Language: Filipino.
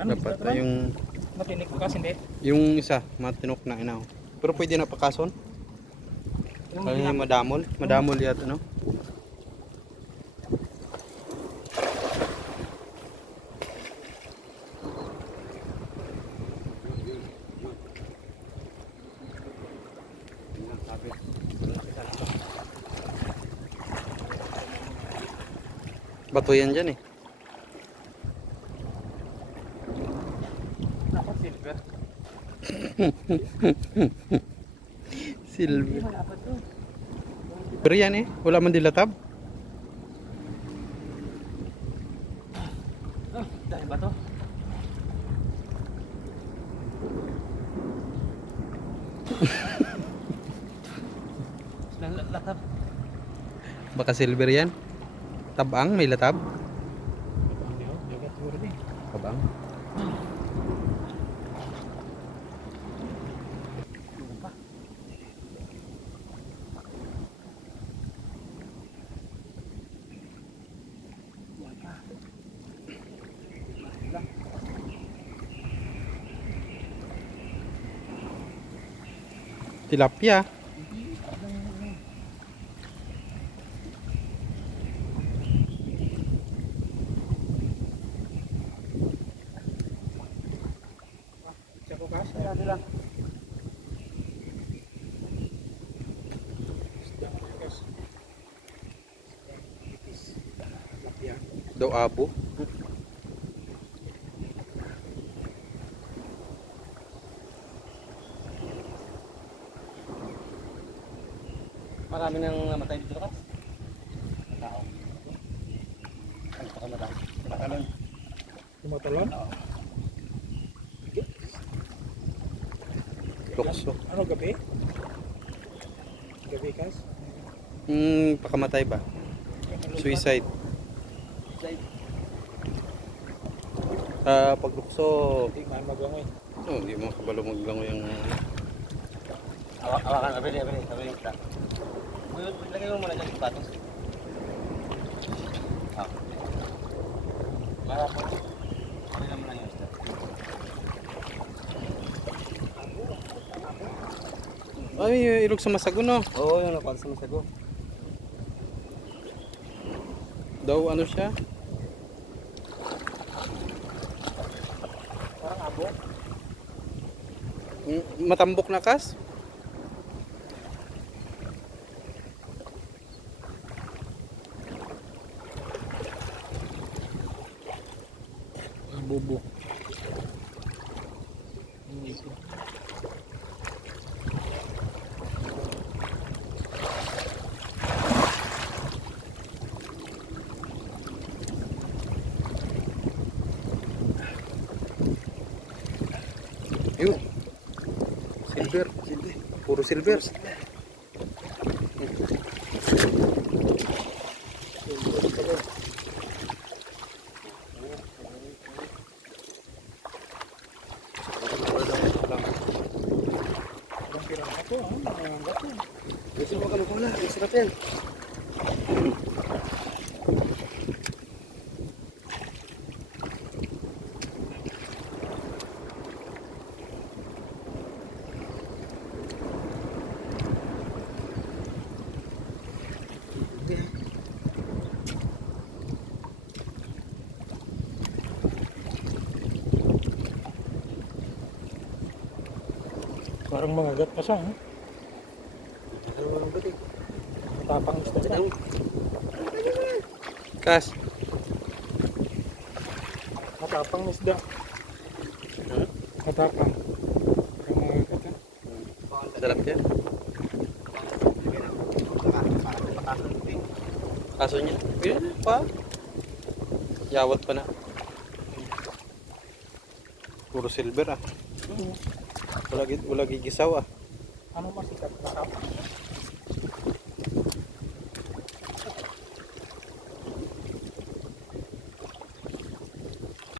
Ano, Dapat ay yung matinik bukas, hindi? isa matinok na inaw. Pero pwede na pakason. Yung Kaya yung madamol. Madamol yata, no? Bato yan dyan eh. Ako, silver. Silver. Malapad to. Pero yan eh. Wala man dilatab. Oh, dahil ba to? Latab. Baka silver yan. Tabang, may latab. Tabang. Tilapia. Do abo. Marami nang namatay dito kas. Tao. Ano pa namatay? Tumatalon. Tumatalon? Oo. Tukso. Ano gabi? Gabi kas? Pakamatay ba? Suicide. Paglukso. Hindi man maglangoy. Oh, hindi mo kabalo maglango yung Awakan, abili kita. Lagay mo muna dyan yung patos. Marapot. Ano naman lang yung isda? ay, ilog sa masago, no? Oo, yun ako sa masago. Daw ano siya? Parang abo. Matambok na kas? Bubo. Yun. Silver. Puro silver. Gusto mo kalukula, masarap yan. Parang mangagat pa siya, ha? Parang mangagat eh. Matapang isda siya. Kas. Matapang isda. Matapang. Parang mangagat, ha? Sarap yan. Kaso niya. Yun pa. Yawat pa na. Puro silver ah. Wala gigisaw ah. Ano masikat? Matapang.